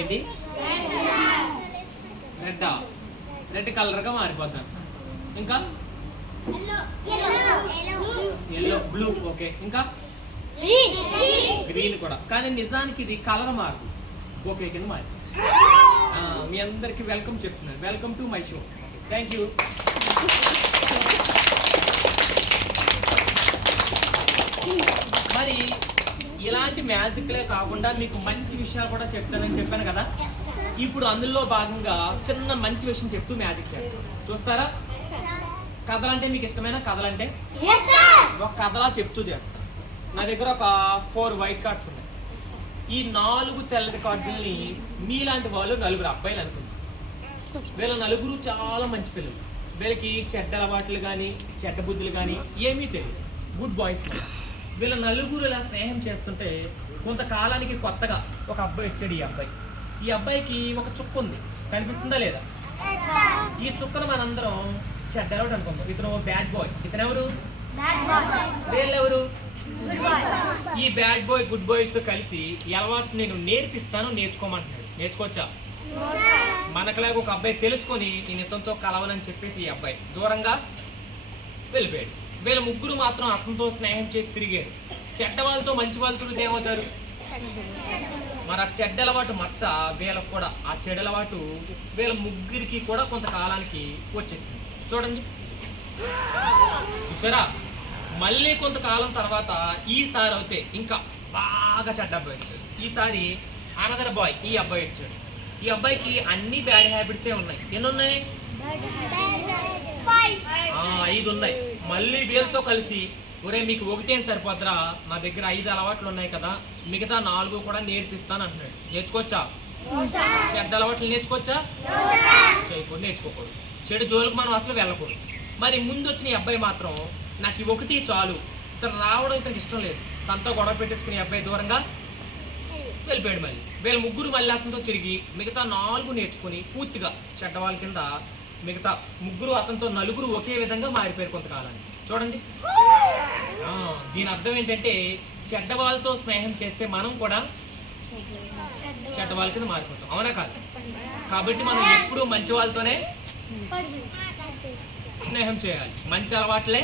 ఏంటి red red కలర్గా మారిపోతాను. ఇంకా ఎల్లో బ్లూ ఓకే. ఇంకా గ్రీన్ కూడా. కానీ నిజానికి ఇది కలర్ మారదు, ఓకే కింద మారి. మీ అందరికి వెల్కమ్ చెప్తున్నాను. Welcome to my show. Thank you. మరి ఇలాంటి మ్యాజిక్లే కాకుండా మీకు మంచి విషయాలు కూడా చెప్తానని చెప్పాను కదా. ఇప్పుడు అందులో భాగంగా చిన్న మంచి విషయం చెప్తూ మ్యాజిక్ చేస్తాను. చూస్తారా? కథలంటే మీకు ఇష్టమైన కథలంటే ఒక కథలా చెప్తూ చేస్తాను. నా దగ్గర ఒక 4 వైట్ కార్డ్స్ ఉన్నాయి. ఈ 4 తెల్లటి కార్డుల్ని మీలాంటి వాళ్ళు 4 అబ్బాయిలు అనుకుంటారు. వీళ్ళ 4 చాలా మంచి పిల్లలు. వీళ్ళకి చెడ్డ అలవాట్లు కానీ చెడ్డ బుద్ధులు కానీ ఏమీ తెలియదు. Good boys. వీళ్ళ 4 ఇలా స్నేహం చేస్తుంటే కొంతకాలానికి కొత్తగా ఒక అబ్బాయి వచ్చాడు. ఈ అబ్బాయికి ఒక చుక్క ఉంది, కనిపిస్తుందా లేదా? ఈ చుక్కను మనందరం చెడ్డ అలవాటు అనుకుంటాం. ఇతను బ్యాడ్ బాయ్. ఇతను ఎవరు? వీళ్ళెవరు? ఈ బ్యాడ్ బాయ్ గుడ్ బాయ్స్ తో కలిసి ఈ అలవాటు నేను నేర్పిస్తాను, నేర్చుకోమంటున్నాడు. నేర్చుకోవచ్చా? మనకులాగా ఒక అబ్బాయి తెలుసుకొని నేను ఇతనితో కలవనని చెప్పేసి ఈ అబ్బాయి దూరంగా వెళ్ళిపోయాడు. వీళ్ళ 3 మాత్రం అతనితో స్నేహం చేసి తిరిగారు. చెడ్డ వాళ్ళతో మంచి వాళ్ళతో ఏమవుతారు? మరి ఆ చెడ్డ అలవాటు మచ్చ వీళ్ళకు కూడా, ఆ చెడ్డ అలవాటు వీళ్ళ 3కి కూడా కొంతకాలానికి వచ్చేస్తుంది. చూడండి, చూసారా? మళ్ళీ కొంతకాలం తర్వాత ఈసారి అయితే ఇంకా బాగా చెడ్డ అబ్బాయి వచ్చాడు. ఈసారి అనదర్ బాయ్ ఈ అబ్బాయి వచ్చాడు. ఈ అబ్బాయికి అన్ని బ్యాడ్ హ్యాబిట్సే ఉన్నాయి. ఎన్ని ఉన్నాయి? 5 ఉన్నాయి. మళ్ళీ వీళ్ళతో కలిసి ఒరే మీకు ఒకటేం సరిపోద్దురా, నా దగ్గర 5 అలవాట్లు ఉన్నాయి కదా, మిగతా 4 కూడా నేర్పిస్తాను అంటున్నాడు. నేర్చుకోవచ్చా? చెడ్డ అలవాట్లు నేర్చుకోవచ్చా? చేయకూడదు, నేర్చుకోకూడదు. చెడు జోలికి మనం అసలు వెళ్ళకూడదు. మరి ముందు వచ్చిన ఈ అబ్బాయి మాత్రం నాకు ఈ 1 చాలు, ఇతను రావడం ఇతనికి ఇష్టం లేదు. తనతో గొడవ పెట్టేసుకుని ఈ అబ్బాయి దూరంగా వెళ్ళిపోయాడు. మళ్ళీ వీళ్ళ 3 మళ్ళీ అతనితో తిరిగి మిగతా 4 నేర్చుకుని పూర్తిగా చెడ్డవాళ్ళ కింద మిగతా 3 అతనితో 4 ఒకే విధంగా మారిపోయారు కొంతకాలానికి. చూడండి, దీని అర్థం ఏంటంటే చెడ్డ వాళ్ళతో స్నేహం చేస్తే మనం కూడా చెడ్డ వాళ్ళ కింద మారిపోతాం. అవునా కాదు? కాబట్టి మనం ఎప్పుడూ మంచి వాళ్ళతోనే స్నేహం చేయాలి, మంచి అలవాట్లే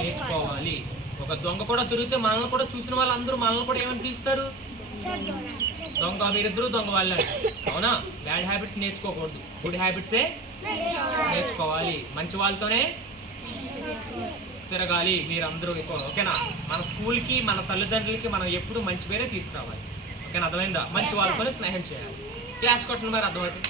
నేర్చుకోవాలి. ఒక దొంగ కూడా దొరికితే మనల్ని కూడా చూసిన వాళ్ళందరూ మనల్ని కూడా ఏమని పిలుస్తారు? దొంగ. మీరిద్దరూ దొంగ వాళ్ళే. అవునా? బ్యాడ్ హ్యాబిట్స్ నేర్చుకోకూడదు, గుడ్ హ్యాబిట్సే నేర్చుకోవాలి. మంచి వాళ్ళతోనే తిరగాలి మీరందరూ. ఓకేనా? మన స్కూల్కి మన తల్లిదండ్రులకి మనం ఎప్పుడు మంచి పేరే తీసుకురావాలి. ఓకేనా? అర్థమైందా? మంచి వాళ్ళతోనే స్నేహం చేయాలి. క్లాస్ కొట్టండి మరి, అర్థమవుతుంది.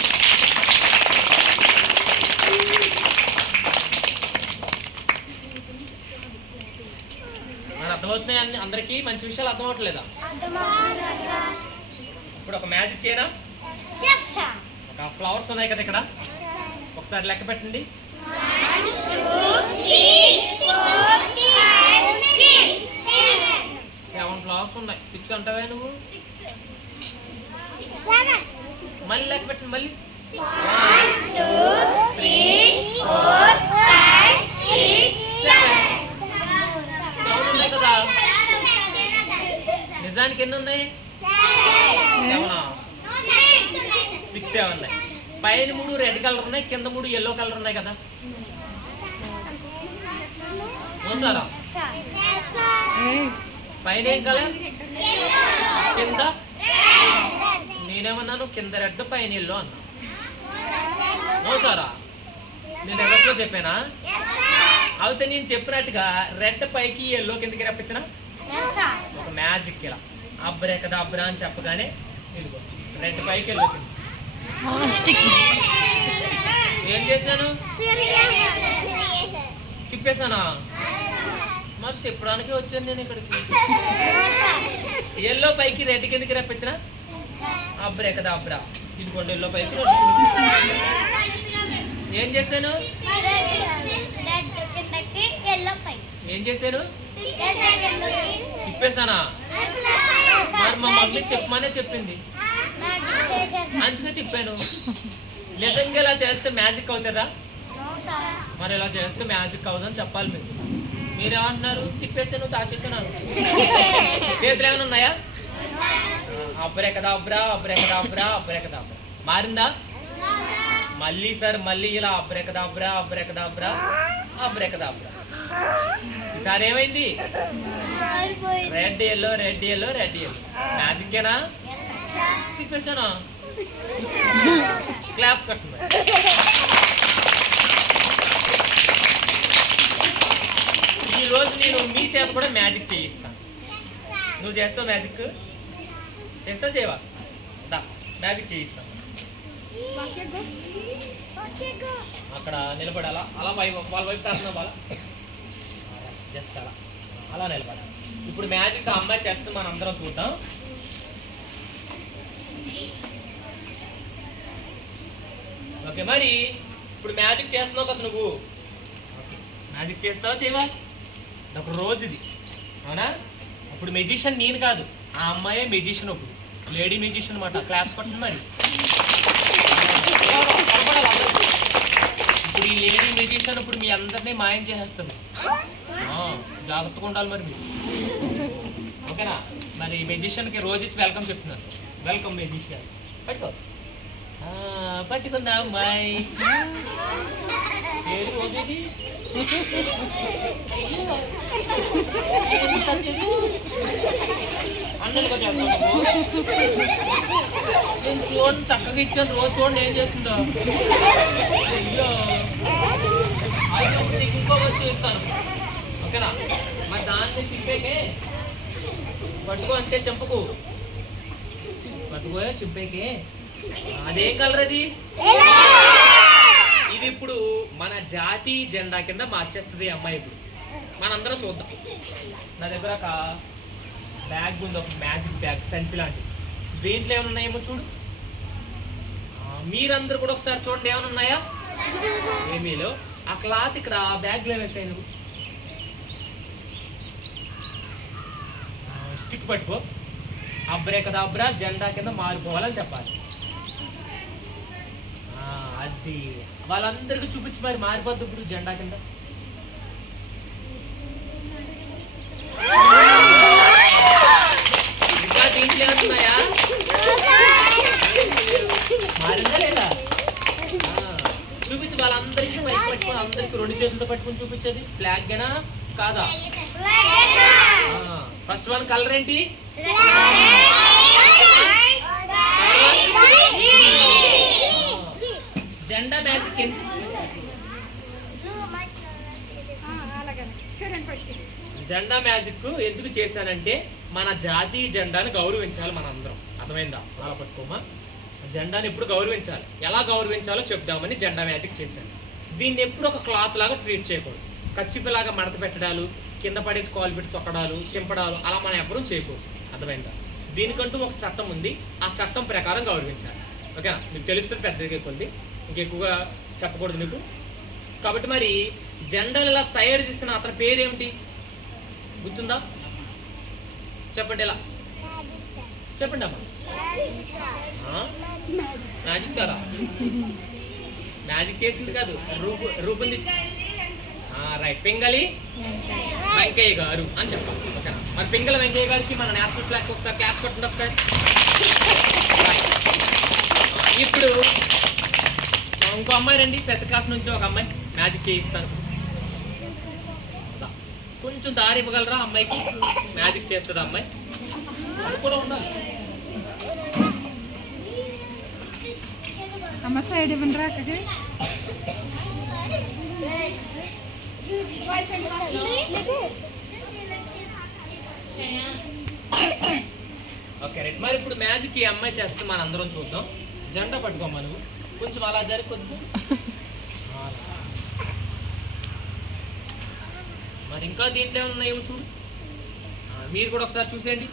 మరి అర్థమవుతున్నాయి అందరికీ? మంచి విషయాలు అర్థమవట్లేదా? ఇప్పుడు ఒక మ్యాజిక్ చేయనా? ఒక ఫ్లవర్స్ ఉన్నాయి కదా ఇక్కడ, ఒకసారి లెక్క పెట్టండి. 7 ఫ్లవర్స్ ఉన్నాయి. 6 అంటావే నువ్వు? మళ్ళీ లెక్క పెట్టండి. మళ్ళీ 1 2 3 4 5 6 7 ఉన్నాయి కదా. నిజానికి ఎన్ని ఉన్నాయి? 6 ఉన్నాయి. పైన 3 రెడ్ కలర్ ఉన్నాయి, కింద 3 ఎల్లో కలర్ ఉన్నాయి కదా. చూస్తారా? పైన ఏం కలర్? కింద నేనేమన్నాను? కింద రెడ్ పైన ఎల్లో అన్నా. చూస్తారా? నేను ఎవరిలో చెప్పానా? అయితే నేను చెప్పినట్టుగా రెడ్ పైకి ఎల్లో కిందకి రప్పించిన ఒక మ్యాజిక్. ఇలా అబ్బరే కదా అబ్బరా అని చెప్పగానే ఇదిగో రెడ్ పైకి ఎల్లో కింద. ఏం చేశాను? తిప్పేశానా? మరి తిప్పడానికి వచ్చాను నేను ఇక్కడికి. ఎల్లో పైకి రెడ్ కిందకి రప్పించిన అబ్బరే కదా అబ్బరా. ఇదిగోండి ఎల్లో పైకి. ఏం చేశాను? ఏం చేశాను? తిప్పేశానా? మరి మా మమ్మీ చెప్పమనే చెప్పింది, అందుకే తిప్పాను. నిజంగా ఇలా చేస్తే మ్యాజిక్ అవుతుందా? మరి ఇలా చేస్తే మ్యాజిక్ అవుతుందని చెప్పాలి మీరు. మీరేమంటున్నారు? తిప్పేసాను, దాచేసాను. చేతులు ఏమైనా ఉన్నాయా? అబ్రేకదాబ్రా అబ్రేకదాబ్రా అబ్రేకదాబ్రా. మారిందా? మళ్ళీ సార్ మళ్ళీ ఇలా అబ్రేకదాబ్రా అబ్రేకదాబ్రా అబ్రేకదాబ్రా. ఈసారి ఏమైంది? Red yellow red yellow red yellow. మ్యాజిక్కేనా? తిప్పేసానా? క్లాప్స్ కట్టండి. ఈరోజు నేను మీ చేత కూడా మ్యాజిక్ చేయిస్తాను. నువ్వు చేస్తావు మ్యాజిక్? చేస్తావు చేయవా? దా మ్యాజిక్ చేయిస్తాను. అక్కడ నిలబడాలా? అలా వాళ్ళ వైపు తాకున్నావు బాలా, జస్ట్ అలా అలా నిలబడాలి. ఇప్పుడు మ్యాజిక్ ఆ అమ్మాయి చేస్తే మనం అందరం చూద్దాం. ఓకే, మరి ఇప్పుడు మ్యాజిక్ చేస్తున్నావు కదా నువ్వు. ఓకే, మ్యాజిక్ చేస్తావా చేయవా? ఒక రోజు ఇది, అవునా? ఇప్పుడు మెజిషియన్ నేను కాదు, ఆ అమ్మాయే మెజిషియన్. ఇప్పుడు లేడీ మెజిషియన్ అనమాట. క్లాప్స్ కొట్టండి మరి. ఇప్పుడు ఈ లేడీ మెజిషియన్ ఇప్పుడు మీ అందరినీ మాయం చేసేస్తుంది. జాగ్రత్తగా ఉండాలి మరి మీరు, ఓకేనా? మరి మెజిషియన్కి రోజు ఇచ్చి వెల్కమ్ చెప్తున్నాను. Welcome magician. పట్టుకో. పట్టుకుందా అమ్మాయి? పేరు రోజుది. అన్నలుగా చెప్తాను. నేను చూడండి చక్కగా ఇచ్చాను. రోజు చూడండి ఏం చేస్తుందో. అయ్యో, అయినప్పుడు నీకు ఇంకో వస్తువు ఇస్తాను, ఓకేనా? మరి దాన్ని చింపేకే పట్టుకో, అంతే. చంపకు, పట్టుకోయా చింపేకే. అదేం కలర్ అది? ఇది ఇప్పుడు మన జాతి జెండా కింద మార్చేస్తుంది అమ్మాయి. ఇప్పుడు మనందరం చూద్దాం. నా దగ్గర ఒక బ్యాగ్ ఉంది, ఒక మ్యాజిక్ బ్యాగ్, సంచి లాంటిది. దీంట్లో ఏమైనా ఉన్నాయేమో చూడు. మీరందరూ కూడా ఒకసారి చూడండి, ఏమైనా ఉన్నాయా? ఏమీలో. ఆ క్లాత్ ఇక్కడ బ్యాగ్లో వేసాయి. నువ్వు స్టిక్ పట్టుకో. అబ్రేకదాబ్రా జెండా కింద మారిపోవాలని చెప్పాలి. అది వాళ్ళందరికీ చూపించి మరి మారిపోద్దు ఇప్పుడు జెండా కింద. ఇంకా దీంట్లో ఏమన్నాయా? మారిందా లేదా? చూపించి వాళ్ళందరికీ పైకి పట్టుకొని, అందరికి రెండు చేతులతో పట్టుకొని చూపించేది. ఫ్లాగ్ గేనా కాదా? ఫస్ట్ వన్ కలర్ ఏంటి? జెండా మ్యాజిక్ జెండా మ్యాజిక్ ఎందుకు చేశానంటే మన జాతీయ జెండాని గౌరవించాలి మన అందరం. అర్థమైందా? అలా పట్టుకోమా. జెండాని ఎప్పుడు గౌరవించాలి, ఎలా గౌరవించాలో చెప్దామని జెండా మ్యాజిక్ చేశాను. దీన్ని ఎప్పుడు ఒక క్లాత్ లాగా ట్రీట్ చేయకూడదు. కచ్చిఫలాగా మడత పెట్టడాలు, కింద పడేసి కాలు పెట్టి తొక్కడాలు, చింపడాలు అలా మనం ఎవరూ చేయకూడదు. అర్థమైందా? దీనికంటూ ఒక చట్టం ఉంది, ఆ చట్టం ప్రకారం గౌరవించాలి. ఓకేనా? మీకు తెలుస్తుంది పెద్దగా కొద్ది, ఇంకెక్కువగా చెప్పకూడదు మీకు. కాబట్టి మరి జెండాలు ఇలా తయారు చేసిన అతని పేరేమిటి గుర్తుందా? చెప్పండి. ఇలా చెప్పండి అమ్మా. మ్యాజిక్ సారా? మ్యాజిక్ చేసింది కాదు, రూపొందించి. రైట్, పింగళి వెంకయ్య గారు అని చెప్పాలి, ఓకేనా? మరి పింగళి వెంకయ్య గారికి మన నేషనల్ ఫ్లాగ్ ఒకసారి క్లాప్స్ కొట్టండి ఒకసారి. ఇప్పుడు ఇంకో అమ్మాయి రండి, పెద్ద క్లాస్ నుంచి ఒక అమ్మాయి మ్యాజిక్ చేయిస్తాను. కొంచెం దారి ఇవ్వగలరా అమ్మాయికి? మ్యాజిక్ చేస్తుంది అమ్మాయి, అది కూడా ఉండాలి. అమ్మ సైడ్ ఇవ్వండి రా అక్కడికి. Okay right. మరి ఇప్పుడు మ్యాజిక్ ఈ అమ్మాయి చేస్తే మన అందరం చూద్దాం. జెండా పట్టుకోమ్మా నువ్వు, కొంచెం అలా జరుపుద్దు. మరి ఇంకా దీంట్లో ఉన్నాయేమో చూడు, మీరు కూడా ఒకసారి చూసేయండి.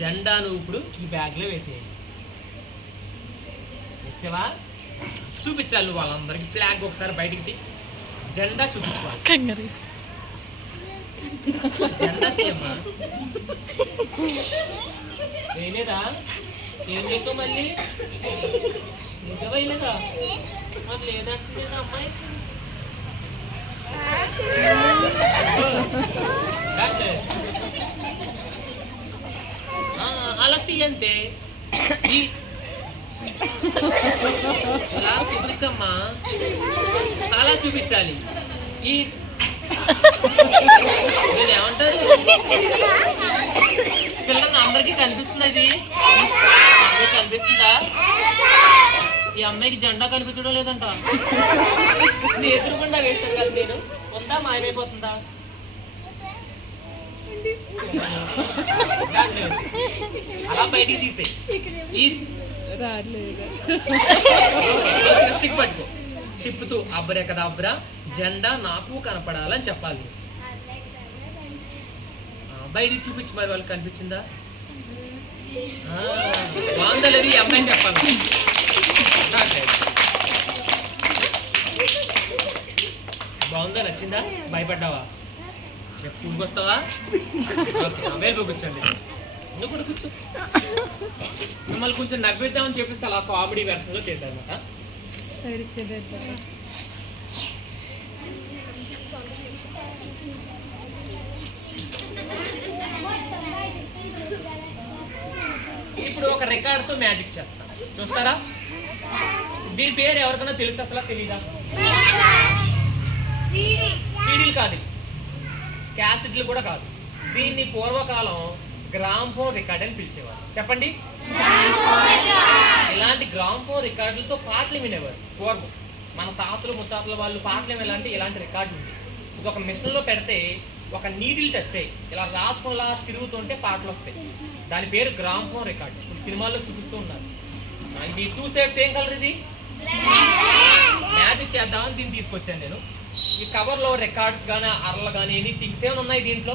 జెండా నువ్వు ఇప్పుడు ఈ బ్యాగ్లో వేసేయండి. వేసేవా? చూపించాలి నువ్వు వాళ్ళందరికీ. ఫ్లాగ్ ఒకసారి బయటికి తీ, జెండా చూపించుకోవాలి. జెండా తీయమ్మా. వేయలేదా? ఏం చేసావు మళ్ళీ? వేసావా వేయలేదా? మరి లేదంటే అమ్మాయి అలా తీయంతే ఈ అలా చూపించమ్మా, అలా చూపించాలి. ఈ దీన్ని ఏమంటారు? చిల్డ్రన్ అందరికీ కనిపిస్తుంది. ఇది అందరికి కనిపిస్తుందా? ఈ అమ్మాయికి జెండా కనిపించడం లేదంట. నీ ఎదురుకుండా వేస్తాను కదా నేను. ఉందా మాయమైపోతుందా? అలా బయటికి తీసే స్టిక్ పట్టుకో, తిప్పుతూ అబ్బరే కదా అబ్బరా జెండా నాకు కనపడాలని చెప్పాలి. బయటికి చూపించి మరి వాళ్ళకి కనిపించిందా? బాగుందా లేదు ఈ అమ్మాయిని చెప్పాలి. బాగుందా, నచ్చిందా? భయపడ్డావా? రేపు స్కూల్కి వస్తావా? ఓకే, వేలు కూర్చోండి. నువ్వు కూడా కూర్చో. మిమ్మల్ని కొంచెం నవ్విద్దామని చెప్పేసి అలా కామెడీ వెర్షన్లో చేశారన్నమాట. ఇప్పుడు ఒక రికార్డ్తో మ్యాజిక్ చేస్తాను, చూస్తారా? దీని పేరు ఎవరికైనా తెలుసు అసలు? తెలీదా? సీడీలు కాదు, క్యాసెట్లు కూడా కాదు. దీన్ని పూర్వకాలం గ్రామ్ఫోన్ రికార్డ్ అని పిలిచేవారు. చెప్పండి. ఇలాంటి గ్రామ్ఫోన్ రికార్డులతో పాటలు వినేవారు పూర్వం. మన తాతలు ముత్తాతల వాళ్ళు పాటలు వినాలంటే ఇలాంటి రికార్డు ఉంది. ఇది ఒక మిషన్లో పెడితే ఒక నీడిల్ టచ్ అయ్యి ఇలా రాచుకులా తిరుగుతుంటే పాటలు వస్తాయి. దాని పేరు గ్రామ్ఫోన్ రికార్డు. ఇప్పుడు సినిమాల్లో చూపిస్తూ ఉన్నారు. ఇది 2 సైడ్స్ ఏం కలర్? ఇది మ్యాజిక్ చేద్దామని దీన్ని తీసుకొచ్చాను నేను. ఈ కవర్లో రికార్డ్స్ కానీ అరలు కానీ ఎనీ థింగ్స్ ఏమైనా ఉన్నాయి దీంట్లో?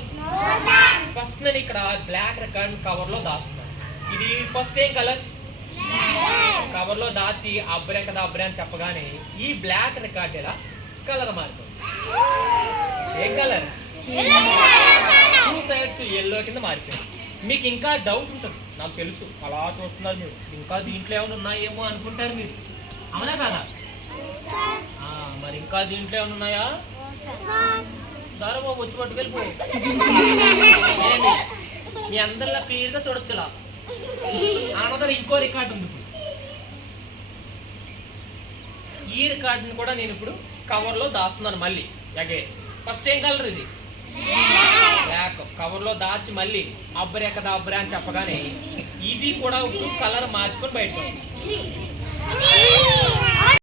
ఫస్ట్ నేను ఇక్కడ బ్లాక్ రికార్డ్ కవర్లో దాస్తున్నాను. ఇది ఫస్ట్ ఏం కలర్? కవర్లో దాచి అబ్రే కదా అబ్రే అని చెప్పగానే ఈ బ్లాక్ రికార్డ్ ఎలా కలర్ మారిపోయింది. ఏం కలర్? 2 సైడ్స్ ఎల్లో కింద మారిపోయింది. మీకు ఇంకా డౌట్ ఉంటుంది, నాకు తెలుసు. అలా చూస్తున్నారు మీరు. ఇంకా దీంట్లో ఏమైనా ఉన్నాయేమో అనుకుంటారు మీరు, అవునా కదా? మరి ఇంకా దీంట్లో ఏమైనా ఉన్నాయా? దారబాబు వచ్చి పట్టుకెళ్ళిపో. మీ అందరిలా క్లియర్గా చూడొచ్చులా. అనదర్ ఇంకో రికార్డు ఉంది. ఈ రికార్డుని కూడా నేను ఇప్పుడు కవర్లో దాస్తున్నాను మళ్ళీ అగే. ఫస్ట్ ఏం కలర్? ఇది బ్లాక్. కవర్లో దాచి మళ్ళీ అబ్బరే కదా అబ్బరే అని చెప్పగానే ఇది కూడా ఇప్పుడు కలర్ మార్చుకొని బయటకు వస్తుంది.